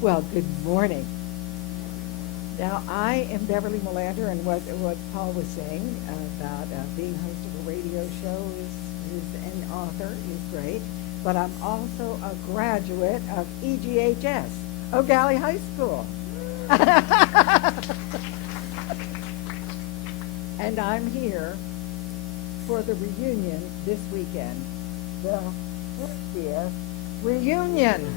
Well, good morning. Now, I am Beverly Molander, and what Paul was saying about being host of a radio show is an author is great, but I'm also a graduate of EGHS, Eau Gallie High School. And I'm here for the reunion this weekend. The 50th reunion.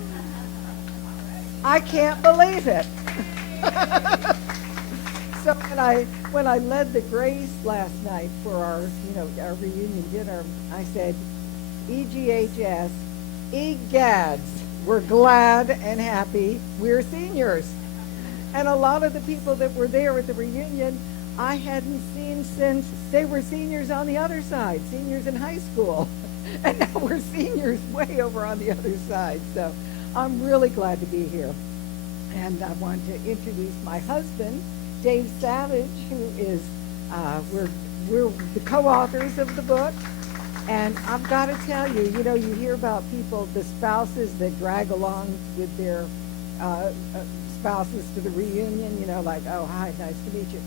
I can't believe it. So when I led the grace last night for our reunion dinner, I said, EGHS, egads, we're glad and happy we're seniors. And a lot of the people that were there at the reunion, I hadn't seen since they were seniors on the other side, seniors in high school. And now we're seniors way over on the other side. So I'm really glad to be here. And I want to introduce my husband, Dave Savage, who is, we're the co-authors of the book. And I've got to tell you, you hear about people, the spouses that drag along with their spouses to the reunion, like, oh, hi, nice to meet you.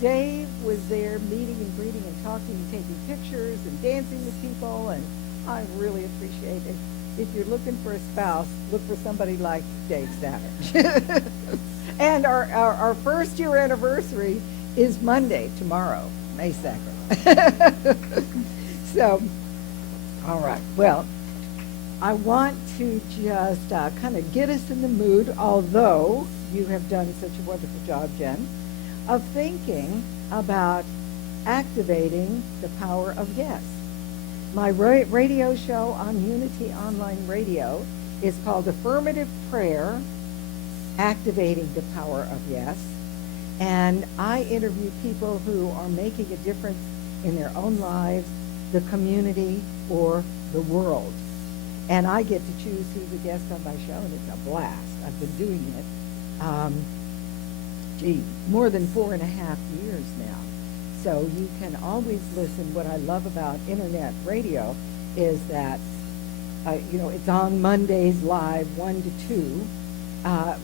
Dave was there meeting and greeting and talking and taking pictures and dancing with people, and I really appreciate it. If you're looking for a spouse, look for somebody like Dave Savage. And our first year anniversary is Monday, tomorrow, May 2nd. So, all right. Well, I want to just kind of get us in the mood, although you have done such a wonderful job, Jen, of thinking about activating the power of yes. My radio show on Unity Online Radio is called Affirmative Prayer, Activating the Power of Yes. And I interview people who are making a difference in their own lives, the community, or the world. And I get to choose who's a guest on my show, and it's a blast. I've been doing it, more than 4.5 years now. So you can always listen. What I love about internet radio is that, it's on Mondays live 1 to 2.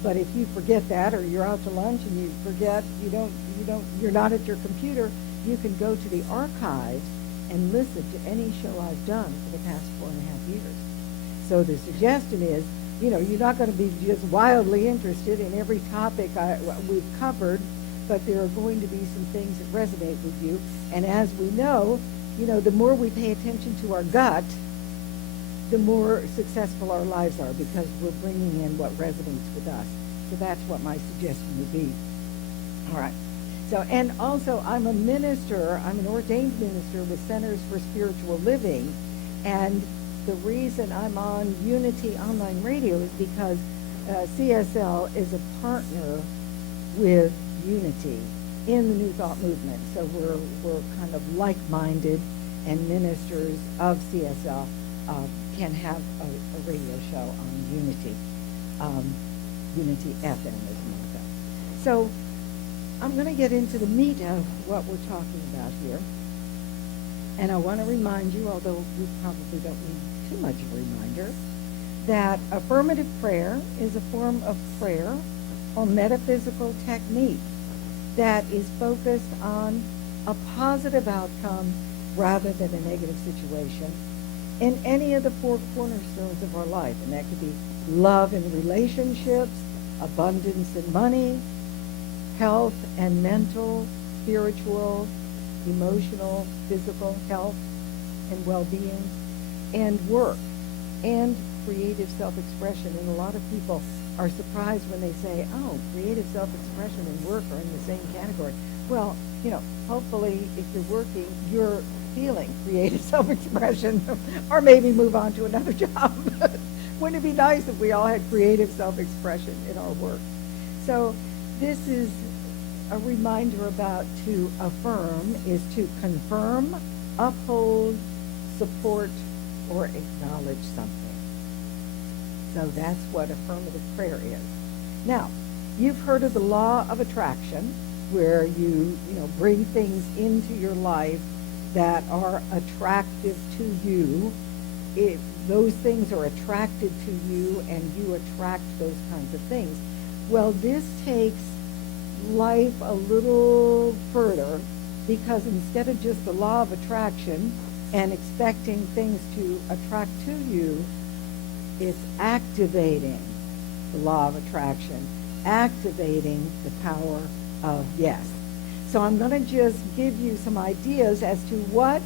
But if you forget that, or you're out to lunch and you forget, you're not at your computer, you can go to the archives and listen to any show I've done for the past 4.5 years. So the suggestion is, you're not going to be just wildly interested in every topic we've covered, but there are going to be some things that resonate with you. And as we know, the more we pay attention to our gut, the more successful our lives are, because we're bringing in what resonates with us. So that's what my suggestion would be. All right. So, and also I'm a minister, I'm an ordained minister with Centers for Spiritual Living. And the reason I'm on Unity Online Radio is because CSL is a partner with Unity in the New Thought movement. So we're kind of like-minded, and ministers of CSL can have a radio show on Unity, Unity FM, as a matter of fact. So I'm going to get into the meat of what we're talking about here. And I want to remind you, although we probably don't need too much of a reminder, that affirmative prayer is a form of prayer or metaphysical technique that is focused on a positive outcome rather than a negative situation in any of the 4 cornerstones of our life. And that could be love and relationships, abundance and money, health and mental, spiritual, emotional, physical health and well-being, and work, and creative self-expression. And a lot of people are surprised when they say, oh, creative self-expression and work are in the same category. Well, hopefully if you're working, you're feeling creative self-expression, or maybe move on to another job. Wouldn't it be nice if we all had creative self-expression in our work? So this is a reminder about to affirm is to confirm, uphold, support, or acknowledge something. So that's what affirmative prayer is. Now, you've heard of the law of attraction, where you bring things into your life that are attractive to you those things are attracted to you and you attract those kinds of things. Well, this takes life a little further, because instead of just the law of attraction and expecting things to attract to you, it's activating the law of attraction, activating the power of yes. So I'm going to just give you some ideas as to what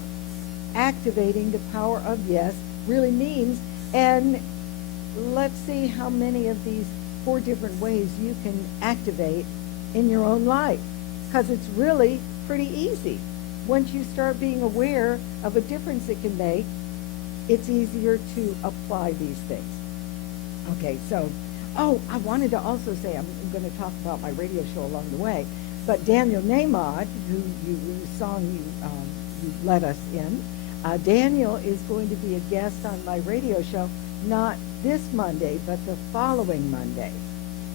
activating the power of yes really means, and let's see how many of these 4 different ways you can activate in your own life, because it's really pretty easy. Once you start being aware of a difference it can make, it's easier to apply these things. Okay, so, I wanted to also say, I'm going to talk about my radio show along the way, but Daniel Nahmod, whose song you let us in, Daniel is going to be a guest on my radio show, not this Monday, but the following Monday.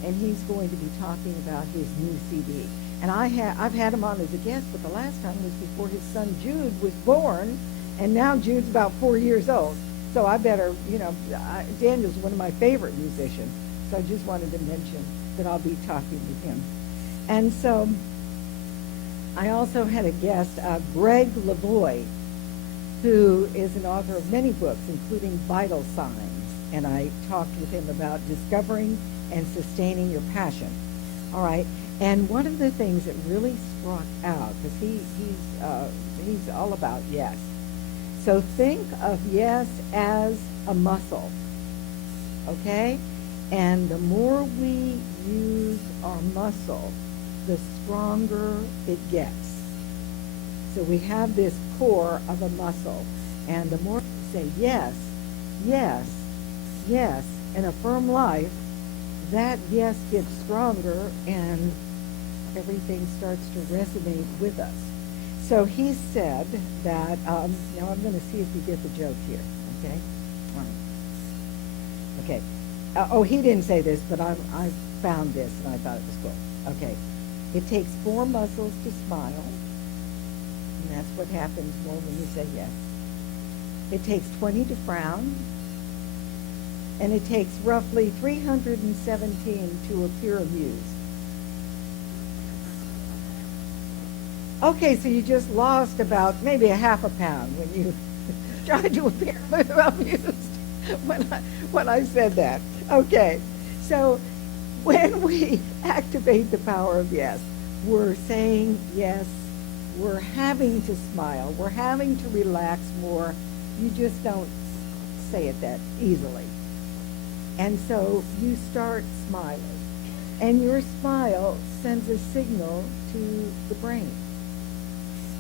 And he's going to be talking about his new CD. And I've had him on as a guest, but the last time was before his son Jude was born, and now Jude's about 4 years old. So I better, Daniel's one of my favorite musicians, so I just wanted to mention that I'll be talking with him. And so I also had a guest, Greg Lavoie, who is an author of many books, including Vital Signs. And I talked with him about discovering and sustaining your passion. All right. And one of the things that really struck out, because he's all about yes. So think of yes as a muscle, okay? And the more we use our muscle, the stronger it gets. So we have this core of a muscle, and the more we say yes, yes, yes, in a firm life, that yes gets stronger and everything starts to resonate with us. So he said that, now I'm going to see if you get the joke here, okay? All right. Okay. He didn't say this, but I found this and I thought it was cool. Okay. It takes 4 muscles to smile, and that's what happens more when you say yes. It takes 20 to frown, and it takes roughly 317 to appear amused. Okay, so you just lost about maybe a half a pound when you tried to appear amused when I said that. Okay, so when we activate the power of yes, we're saying yes, we're having to smile, we're having to relax more. You just don't say it that easily. And so you start smiling, and your smile sends a signal to the brain.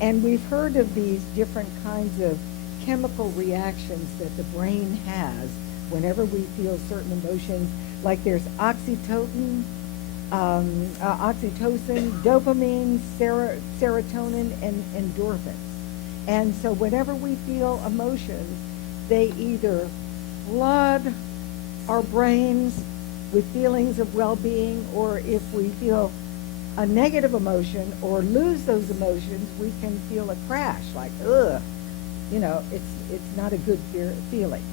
And we've heard of these different kinds of chemical reactions that the brain has whenever we feel certain emotions, like there's oxytocin, dopamine, serotonin, and endorphins. And so whenever we feel emotions, they either flood our brains with feelings of well-being, or if we feel a negative emotion or lose those emotions, we can feel a crash, like, ugh, it's not a good feeling.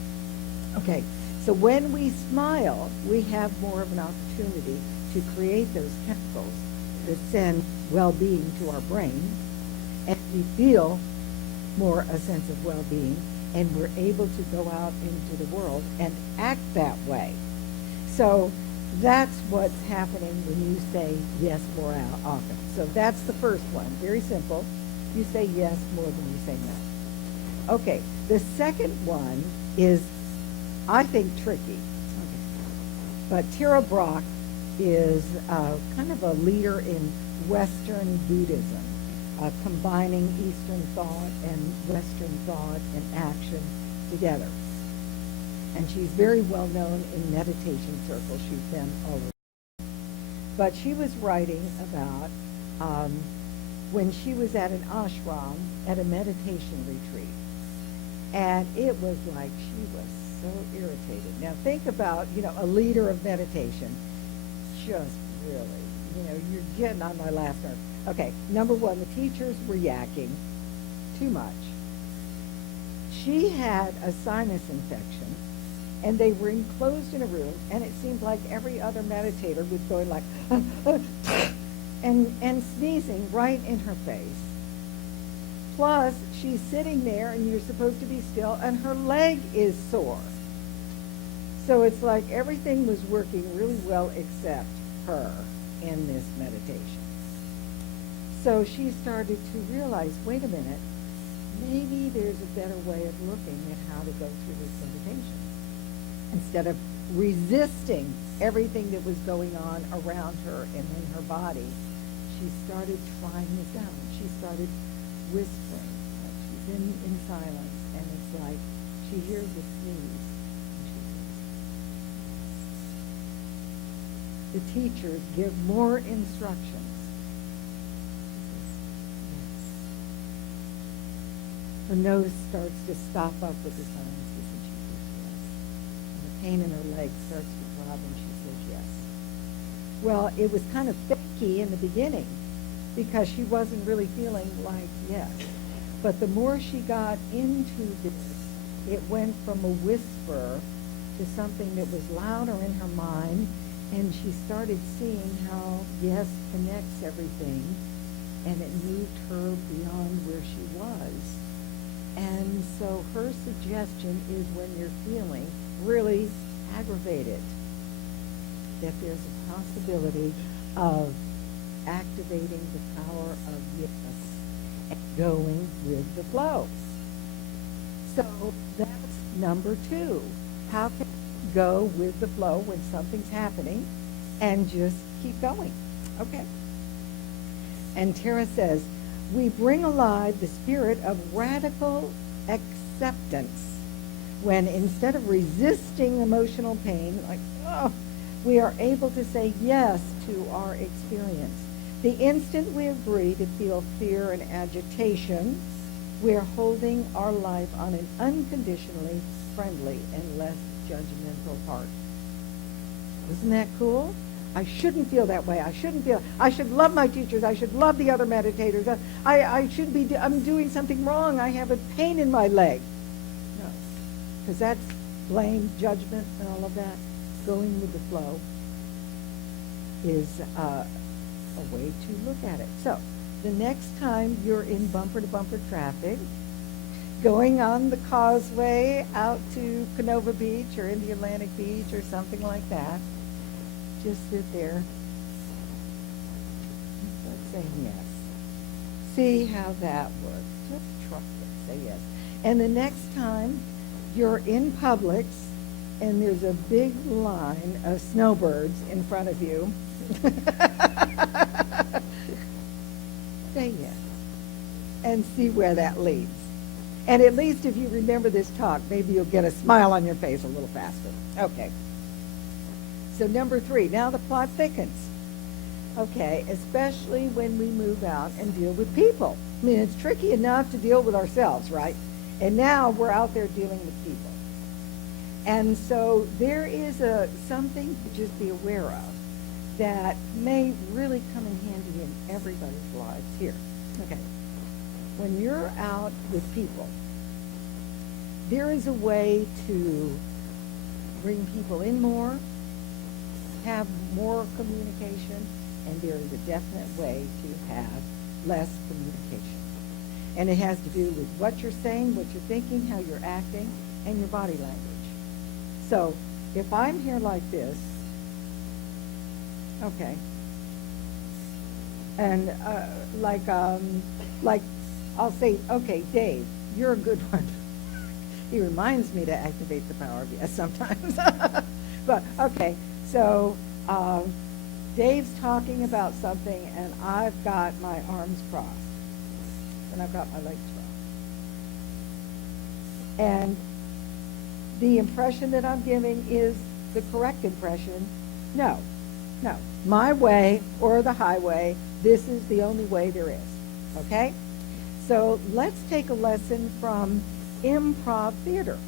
Okay, so when we smile, we have more of an opportunity to create those chemicals that send well-being to our brain, and we feel more a sense of well-being, and we're able to go out into the world and act that way. So that's what's happening when you say yes more often. So that's the first one. Very simple. You say yes more than you say no. Okay. The second one is, I think, tricky. Okay. But Tara Brach is kind of a leader in Western Buddhism, combining Eastern thought and Western thought and action together. And she's very well known in meditation circles. She's been all over. But she was writing about when she was at an ashram at a meditation retreat. And it was like she was so irritated. Now think about, a leader of meditation. Just really, you're getting on my last nerve. Okay, number one, the teachers were yakking too much. she had a sinus infection, and they were enclosed in a room, and it seemed like every other meditator was going like, and sneezing right in her face. Plus, she's sitting there, and you're supposed to be still, and her leg is sore. So it's like everything was working really well except her in this meditation. So she started to realize, wait a minute, maybe there's a better way of looking at how to go through this meditation. Instead of resisting everything that was going on around her and in her body, she started trying this out. She started whispering. Like she's in silence, and it's like she hears a sneeze. The teachers give more instructions. Her nose starts to stop up with the sinuses, and she says yes. And the pain in her leg starts to throb, and she says yes. Well, it was kind of fakey in the beginning because she wasn't really feeling like yes. But the more she got into this, it went from a whisper to something that was louder in her mind, and she started seeing how yes connects everything, and it moved her beyond where she was. And so her suggestion is when you're feeling really aggravated, that there's a possibility of activating the power of yes and going with the flow. So that's number 2. How can you go with the flow when something's happening and just keep going? Okay. And Tara says, we bring alive the spirit of radical acceptance when instead of resisting emotional pain, like, oh, we are able to say yes to our experience. The instant we agree to feel fear and agitation, we are holding our life on an unconditionally friendly and less judgmental heart. Isn't that cool? I shouldn't feel that way. I should love my teachers. I should love the other meditators. I'm doing something wrong. I have a pain in my leg. No, because that's blame, judgment, and all of that. Going with the flow is a way to look at it. So the next time you're in bumper-to-bumper traffic, going on the causeway out to Canova Beach or in the Atlantic Beach or something like that, just sit there and start saying yes. See how that works. Just trust it. Say yes. And the next time you're in Publix and there's a big line of snowbirds in front of you, say yes and see where that leads. And at least if you remember this talk, maybe you'll get a smile on your face a little faster. Okay. So number 3, now the plot thickens. Okay, especially when we move out and deal with people. I mean, it's tricky enough to deal with ourselves, right? And now we're out there dealing with people. And so there is something to just be aware of that may really come in handy in everybody's lives here. Okay, when you're out with people, there is a way to bring people in more, have more communication, and there is a definite way to have less communication. And it has to do with what you're saying, what you're thinking, how you're acting, and your body language. So if I'm here like this, okay, and like I'll say, okay, Dave, you're a good one. He reminds me to activate the power of yes sometimes. But okay. So Dave's talking about something, and I've got my arms crossed, and I've got my legs crossed. And the impression that I'm giving is the correct impression. No. My way or the highway, this is the only way there is. Okay? So let's take a lesson from improv theater.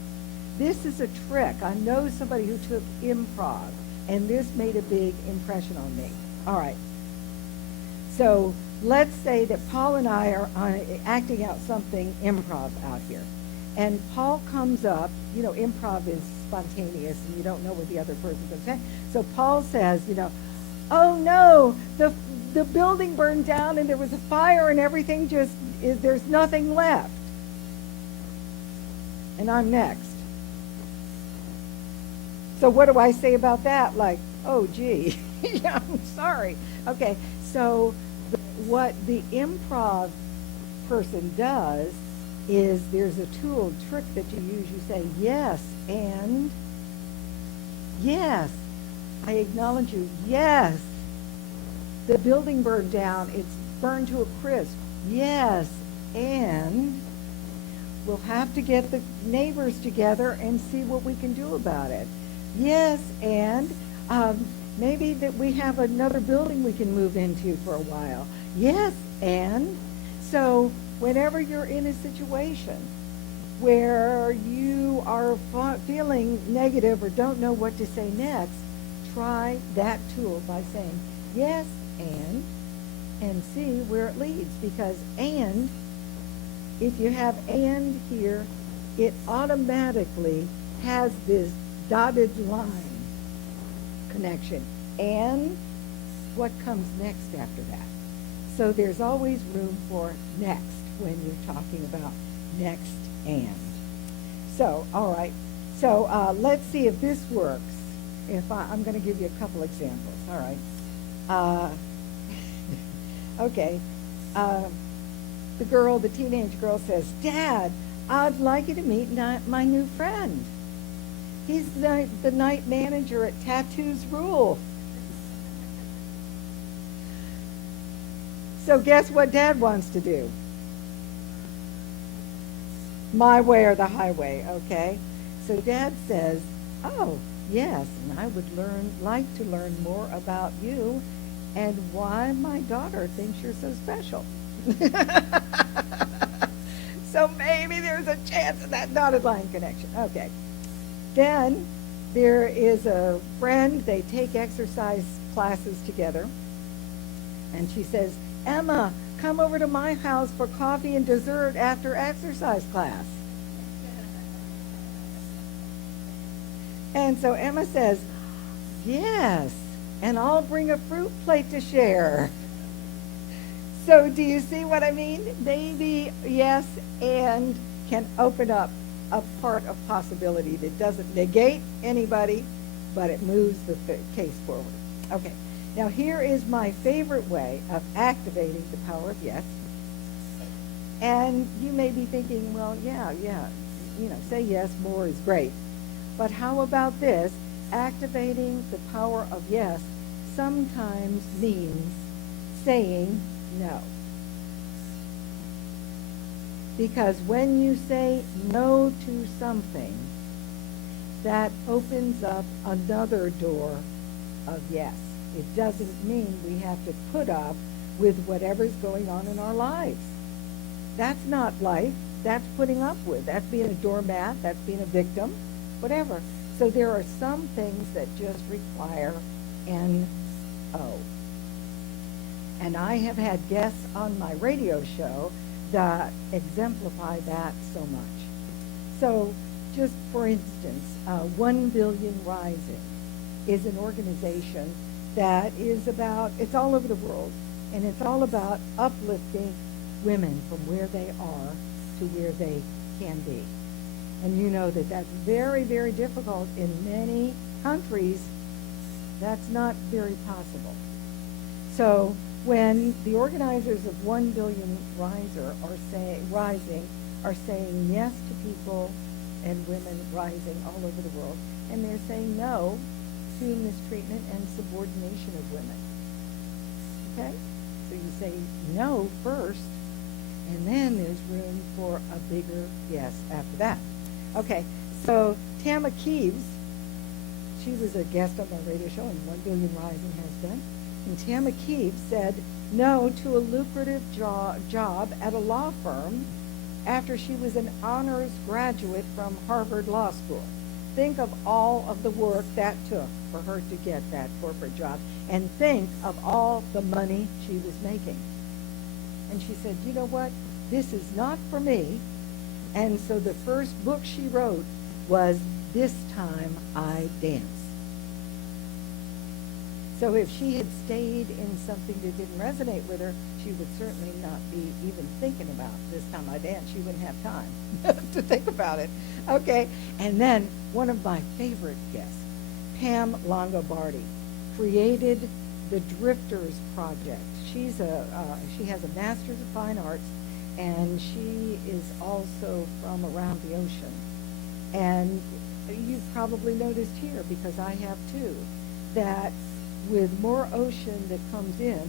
This is a trick. I know somebody who took improv, and this made a big impression on me. All right. So let's say that Paul and I are acting out something improv out here. And Paul comes up, improv is spontaneous and you don't know what the other person's going to say. So Paul says, oh no, the building burned down and there was a fire and everything there's nothing left. And I'm next. So what do I say about that? Like, oh gee, I'm sorry. Okay, so what the improv person does is there's a tool, trick that you use. You say, yes, and yes, I acknowledge you. Yes, the building burned down. It's burned to a crisp. Yes, and we'll have to get the neighbors together and see what we can do about it. Yes, and maybe that we have another building we can move into for a while. Yes, and so whenever you're in a situation where you are feeling negative or don't know what to say next, try that tool by saying yes and see where it leads. Because and, if you have and here, it automatically has this dotted line connection. And what comes next after that? So there's always room for next when you're talking about next and. So, all right. So let's see if this works. I'm going to give you a couple examples. All right. Okay. The teenage girl says, Dad, I'd like you to meet my new friend. He's the night manager at Tattoos Rule. So guess what Dad wants to do? My way or the highway, okay? So Dad says, oh, yes, and I would like to learn more about you and why my daughter thinks you're so special. So maybe there's a chance of that dotted line connection. Okay. Then there is a friend, they take exercise classes together, and she says, Emma, come over to my house for coffee and dessert after exercise class. And so Emma says, yes, and I'll bring a fruit plate to share. So do you see what I mean? Maybe yes and can open up a part of possibility that doesn't negate anybody, but it moves the case forward. Okay, now here is my favorite way of activating the power of yes. And you may be thinking, well, yeah, say yes more is great. But how about this? Activating the power of yes sometimes means saying no. Because when you say no to something, that opens up another door of yes. It doesn't mean we have to put up with whatever's going on in our lives. That's not life. That's putting up with. That's being a doormat. That's being a victim, whatever. So there are some things that just require N-O. And I have had guests on my radio show that exemplify that so much. So just for instance, 1 Billion Rising is an organization that is it's all over the world, and it's all about uplifting women from where they are to where they can be. And you know that that's very, very difficult in many countries. That's not very possible. So when the organizers of 1 Billion Rising are saying yes to people and women rising all over the world, and they're saying no to mistreatment and subordination of women. Okay? So you say no first, and then there's room for a bigger yes after that. Okay, so Tama Keeves, she was a guest on my radio show, and 1 Billion Rising has been. And Tama Keeves said no to a lucrative job at a law firm after she was an honors graduate from Harvard Law School. Think of all of the work that took for her to get that corporate job, and think of all the money she was making. And she said, you know what? This is not for me, And so the first book she wrote was This Time I Dance. So if she had stayed in something that didn't resonate with her, she would certainly not be even thinking about This Time I Dance. She wouldn't have time to think about it. Okay, and then one of my favorite guests, Pam Longobardi, created the Drifters Project. She has a Master's of Fine Arts, and she is also from around the ocean. And you've probably noticed here, because I have too, that with more ocean that comes in,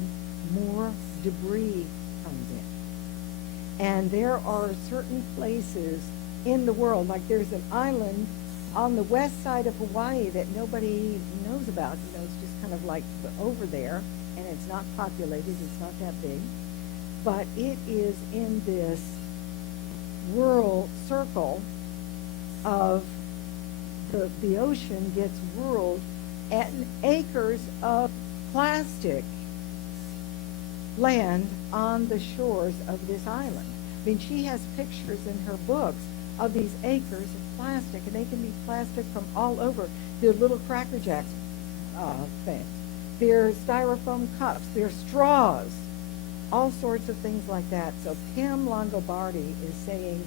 more debris comes in. And there are certain places in the world, like there's an island on the west side of Hawaii that nobody knows about. You know, it's just kind of like over there, and it's not populated, it's not that big. But it is in this rural circle of the ocean gets ruled, and acres of plastic land on the shores of this island. I mean, she has pictures in her books of these acres of plastic, and they can be plastic from all over. They're little Cracker Jacks things. They're styrofoam cups. They're straws. All sorts of things like that. So Pam Longobardi is saying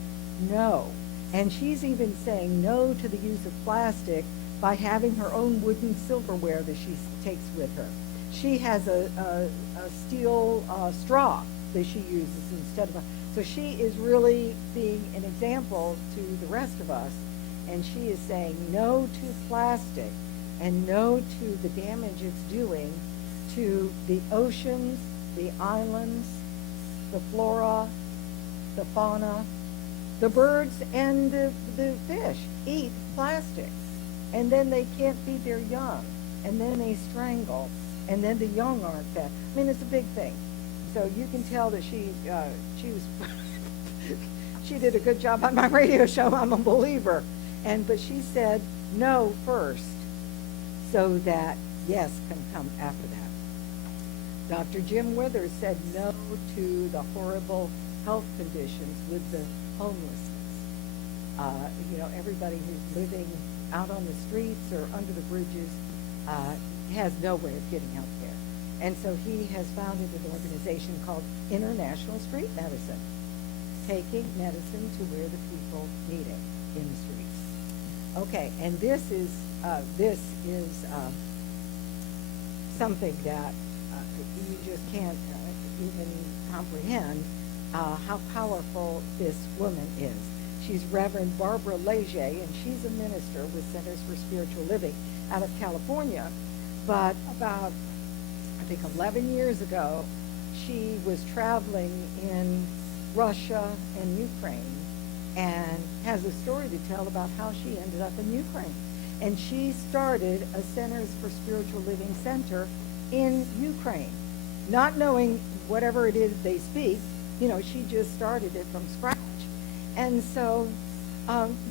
no. And she's even saying no to the use of plastic by having her own wooden silverware that she takes with her. She has a steel straw that she uses instead of so she is really being an example to the rest of us, and she is saying no to plastic and no to the damage it's doing to the oceans, the islands, the flora, the fauna. The birds and the fish eat plastic, and then they can't feed their young, and then they strangle, and then the young aren't fed. I mean, it's a big thing. So you can tell that she was she did a good job on my radio show. I'm a believer, but she said no first, so that yes can come after that. Dr. Jim Withers said no to the horrible health conditions with the homelessness. Everybody who's living out on the streets or under the bridges has no way of getting health care. And so he has founded an organization called International Street Medicine, taking medicine to where the people need it, in the streets. Okay, and this is something that you just can't even comprehend how powerful this woman is. She's Reverend Barbara Leger, and she's a minister with Centers for Spiritual Living out of California. But about, I think, 11 years ago, she was traveling in Russia and Ukraine and has a story to tell about how she ended up in Ukraine. And she started a Centers for Spiritual Living center in Ukraine, not knowing whatever it is they speak. She just started it from scratch. And so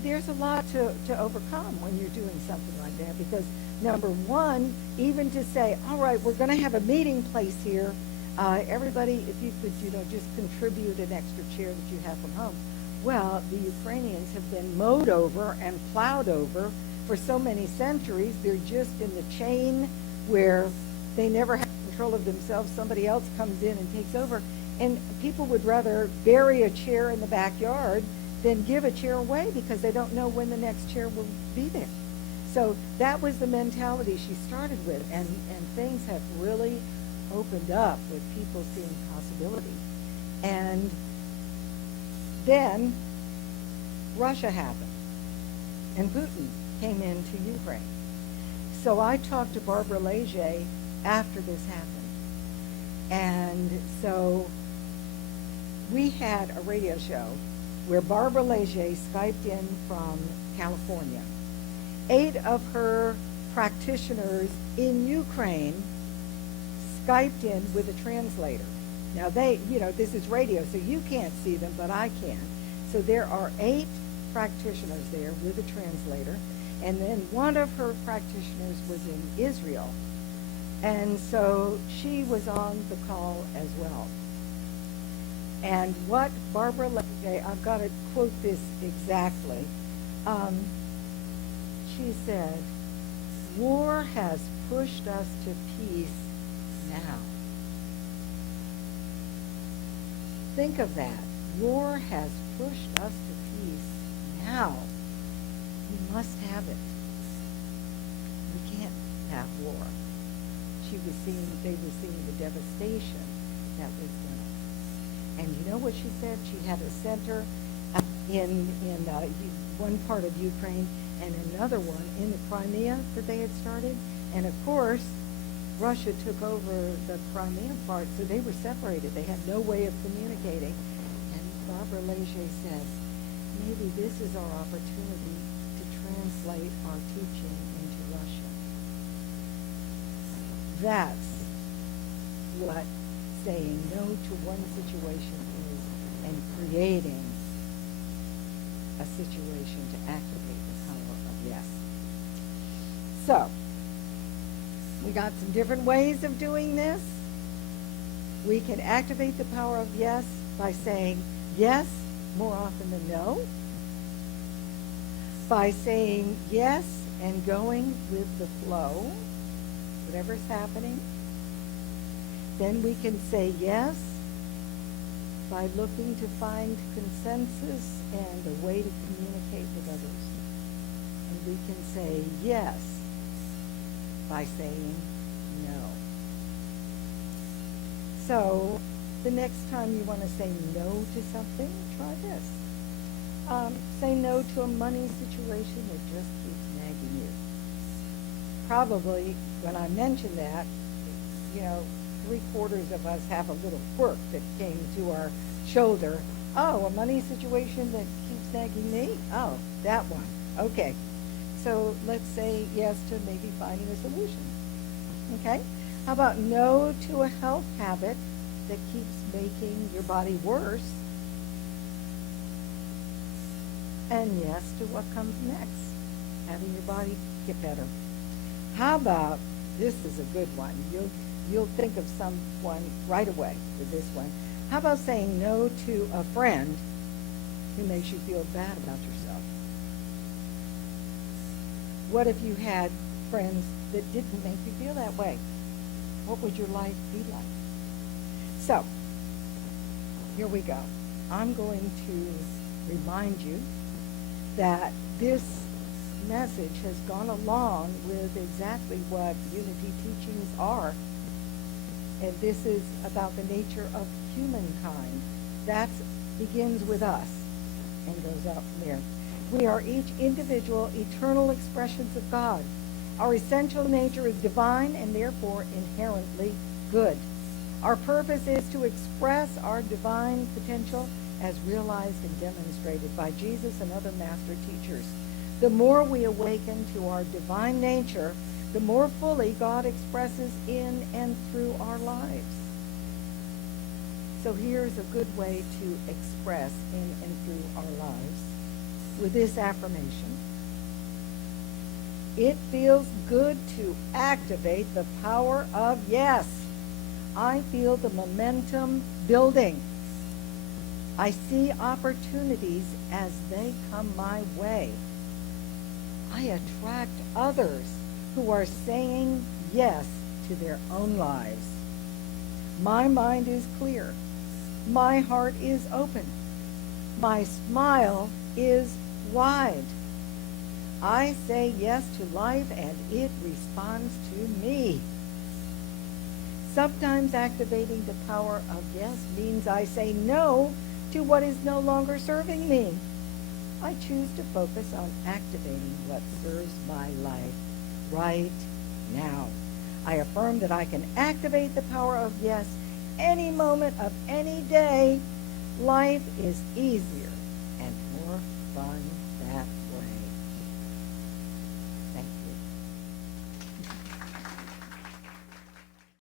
there's a lot to overcome when you're doing something like that, because number one, even to say, all right, we're going to have a meeting place here. Everybody, if you could, just contribute an extra chair that you have from home. Well, the Ukrainians have been mowed over and plowed over for so many centuries. They're just in the chain where they never have control of themselves. Somebody else comes in and takes over. And people would rather bury a chair in the backyard than give a chair away, because they don't know when the next chair will be there. So that was the mentality she started with, and things have really opened up with people seeing possibility. And then Russia happened, and Putin came into Ukraine. So I talked to Barbara Leger after this happened. And so we had a radio show where Barbara Leger Skyped in from California. 8 of her practitioners in Ukraine Skyped in with a translator. Now this is radio, so you can't see them, but I can. So there are 8 practitioners there with a translator, and then one of her practitioners was in Israel, and so she was on the call as well. And what Barbara Leger, I've got to quote this exactly. She said, "War has pushed us to peace now." Think of that. War has pushed us to peace now. We must have it. We can't have war. They were seeing the devastation that was done. And you know what she said? She had a center in one part of Ukraine and another one in the Crimea that they had started. And of course, Russia took over the Crimea part, so they were separated. They had no way of communicating. And Barbara Leger says, maybe this is our opportunity to translate our teaching into Russian. That's what saying no to one situation is, and creating a situation to activate the power of yes. So, we got some different ways of doing this. We can activate the power of yes by saying yes more often than no, by saying yes and going with the flow, whatever's happening. Then we can say yes by looking to find consensus and a way to communicate with others. And we can say yes by saying no. So the next time you want to say no to something, try this. Say no to a money situation that just keeps nagging you. Probably when I mention that, 3/4 of us have a little quirk that came to our shoulder. Oh, a money situation that keeps nagging me? Oh, that one. Okay. So let's say yes to maybe finding a solution. Okay? How about no to a health habit that keeps making your body worse? And yes to what comes next, having your body get better. How about, this is a good one. You'll think of someone right away with this one. How about saying no to a friend who makes you feel bad about yourself? What if you had friends that didn't make you feel that way? What would your life be like? So, here we go. I'm going to remind you that this message has gone along with exactly what unity teachings are. And this is about the nature of humankind. That begins with us and goes out from there. We are each individual, eternal expressions of God. Our essential nature is divine and therefore inherently good. Our purpose is to express our divine potential as realized and demonstrated by Jesus and other master teachers. The more we awaken to our divine nature, the more fully God expresses in and through our lives. So here's a good way to express in and through our lives with this affirmation. It feels good to activate the power of yes. I feel the momentum building. I see opportunities as they come my way. I attract others who are saying yes to their own lives. My mind is clear. My heart is open. My smile is wide. I say yes to life and it responds to me. Sometimes activating the power of yes means I say no to what is no longer serving me. I choose to focus on activating what serves my life right now. I affirm that I can activate the power of yes any moment of any day. Life is easier and more fun